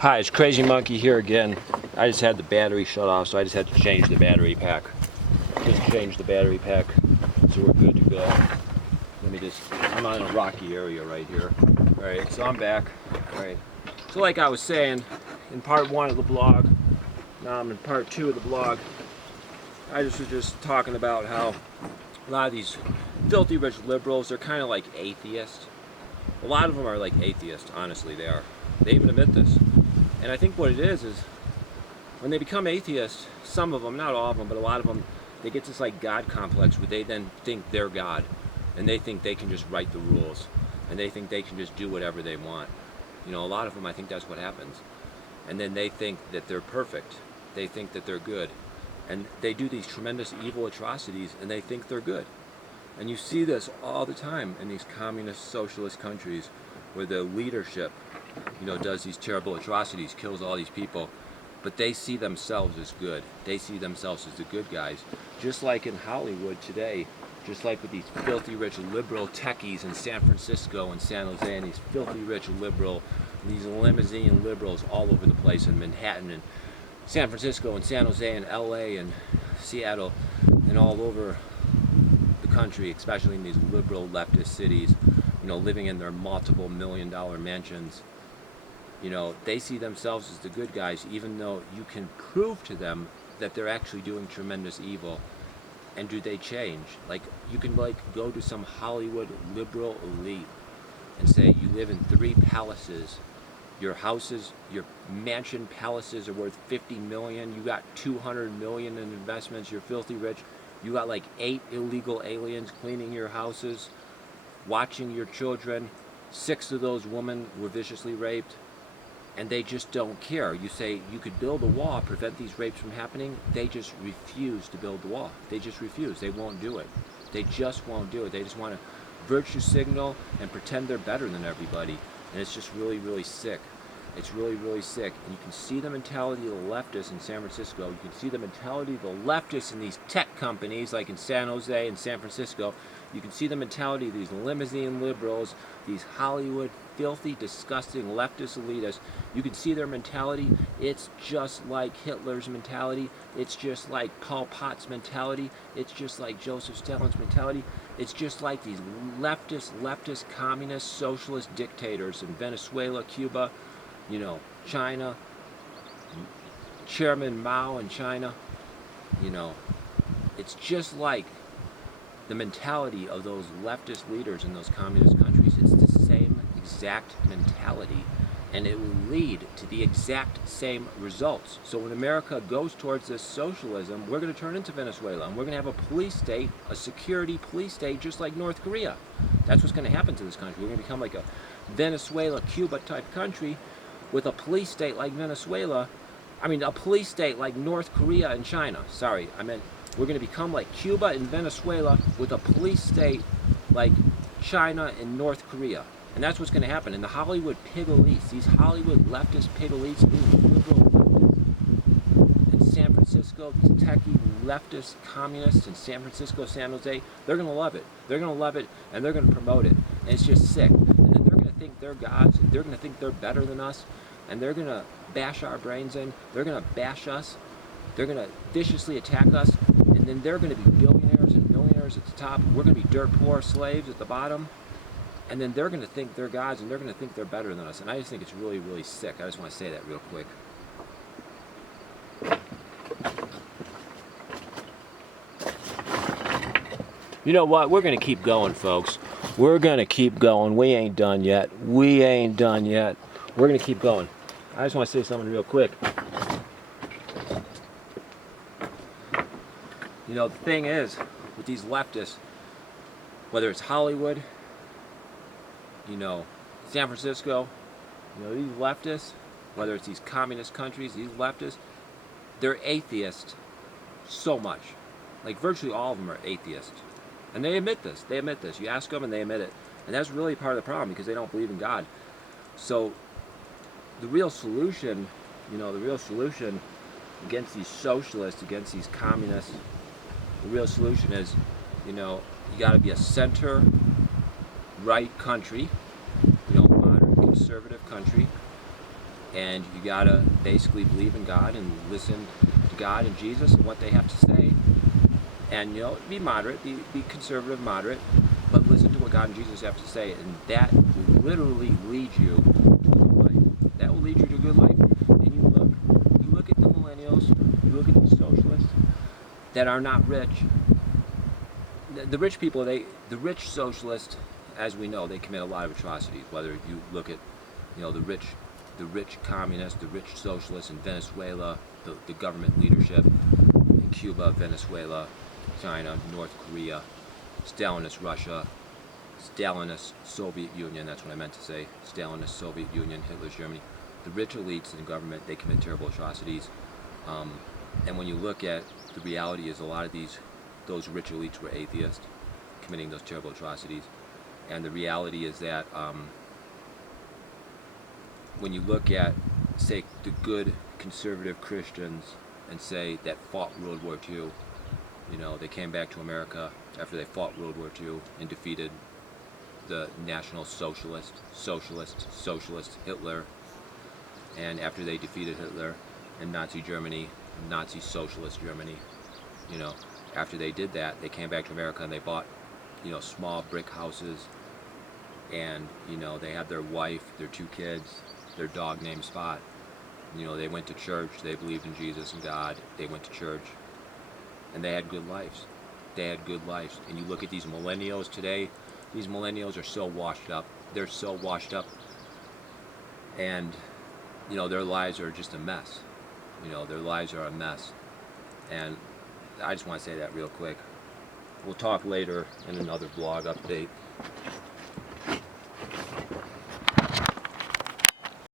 Hi, it's Crazy Monkey here again. I just had the battery shut off, so I just had to change the battery pack. Just change the battery pack, so we're good to go. I'm on a rocky area right here. Alright, so I'm back. Alright, so like I was saying, in part 1 of the blog, now I'm in part 2 of the blog, I was just talking about how a lot of these filthy rich liberals, they're kind of like atheists. A lot of them are like atheists, honestly, they are. They even admit this. And I think what it is when they become atheists, some of them, not all of them, but a lot of them, they get this like God complex where they then think they're God. And they think they can just write the rules. And they think they can just do whatever they want. You know, a lot of them, I think that's what happens. And then they think that they're perfect. They think that they're good. And they do these tremendous evil atrocities and they think they're good. And you see this all the time in these communist socialist countries where the leadership, you know, does these terrible atrocities, kills all these people, but they see themselves as good. They see themselves as the good guys. Just like in Hollywood today, just like with these filthy rich liberal techies in San Francisco and San Jose, and these filthy rich liberal, these limousine liberals all over the place in Manhattan and San Francisco and San Jose and LA and Seattle and all over the country, especially in these liberal leftist cities, you know, living in their multiple $1-million mansions. You know, they see themselves as the good guys, even though you can prove to them that they're actually doing tremendous evil. And do they change? Like, you can like go to some Hollywood liberal elite and say you live in 3 palaces. Your houses, your mansion palaces are worth $50 million. You got $200 million in investments. You're filthy rich. You got like 8 illegal aliens cleaning your houses, watching your children. 6 of those women were viciously raped. And they just don't care. You say you could build a wall, prevent these rapes from happening. They just refuse to build the wall. They just refuse. They won't do it. They just won't do it. They just want to virtue signal and pretend they're better than everybody. And it's just really, really sick. It's really, really sick. And you can see the mentality of the leftists in San Francisco. You can see the mentality of the leftists in these tech companies like in San Jose and San Francisco. You can see the mentality of these limousine liberals, these Hollywood, filthy, disgusting leftist elitists. You can see their mentality. It's just like Hitler's mentality. It's just like Pol Pot's mentality. It's just like Joseph Stalin's mentality. It's just like these leftist, communist, socialist dictators in Venezuela, Cuba, you know, China, Chairman Mao in China. You know, it's just like the mentality of those leftist leaders in those communist countries. It's the same exact mentality, and it will lead to the exact same results. So when America goes towards this socialism, we're going to turn into Venezuela, and we're going to have a police state, a security police state, just like North Korea. That's what's going to happen to this country. We're going to become like a Venezuela, Cuba type country with a police state like Venezuela. I mean, a police state like North Korea and China. Sorry, I meant we're going to become like Cuba and Venezuela with a police state like China and North Korea. And that's what's going to happen. And the Hollywood pig elites, these Hollywood leftist pig elites, these liberal leftists in San Francisco, these techie leftist communists in San Francisco, San Jose, they're going to love it. They're going to love it, and they're going to promote it. And it's just sick. And then they're going to think they're gods, and they're going to think they're better than us, and they're going to bash our brains in. They're going to bash us. They're going to viciously attack us. And then they're going to be billionaires and millionaires at the top. We're going to be dirt poor slaves at the bottom. And then they're going to think they're gods, and they're going to think they're better than us. And I just think it's really, really sick. I just want to say that real quick. You know what? We're going to keep going, folks. We're going to keep going. We ain't done yet. We ain't done yet. We're going to keep going. I just want to say something real quick. You know, the thing is, with these leftists, whether it's Hollywood, you know, San Francisco, you know, these leftists, whether it's these communist countries, these leftists, they're atheists so much. Like, virtually all of them are atheists. And they admit this. They admit this. You ask them and they admit it. And that's really part of the problem, because they don't believe in God. So, the real solution, you know, the real solution against these socialists, against these communists, the real solution is, you know, you got to be a center-right country, you know, modern conservative country, and you gotta basically believe in God and listen to God and Jesus and what they have to say, and be moderate, be conservative, moderate, but listen to what God and Jesus have to say, and that will literally lead you to a good life. That will lead you to a good life. And you look at the millennials, you look at the socialists that are not rich. The rich people, the rich socialists, as we know, they commit a lot of atrocities. Whether you look at, the rich communists, the rich socialists in Venezuela, the government leadership in Cuba, Venezuela, China, North Korea, Stalinist Russia, Stalinist Soviet Union, that's what I meant to say, Stalinist Soviet Union, Hitler's Germany. The rich elites in government, they commit terrible atrocities. And when you look at the reality is a lot of those rich elites were atheists, committing those terrible atrocities. And the reality is that when you look at, say, the good conservative Christians and say that fought World War II, they came back to America after they fought World War II and defeated the National Socialist Hitler. And after they defeated Hitler in Nazi Germany, Nazi Socialist Germany, after they did that, they came back to America and they bought, small brick houses, and, they had their wife, their 2 kids, their dog named Spot. They went to church, they believed in Jesus and God, they went to church, and they had good lives. They had good lives. And you look at these millennials today, these millennials are so washed up. They're so washed up, and, their lives are just a mess. Their lives are a mess. And I just want to say that real quick. We'll talk later in another vlog update.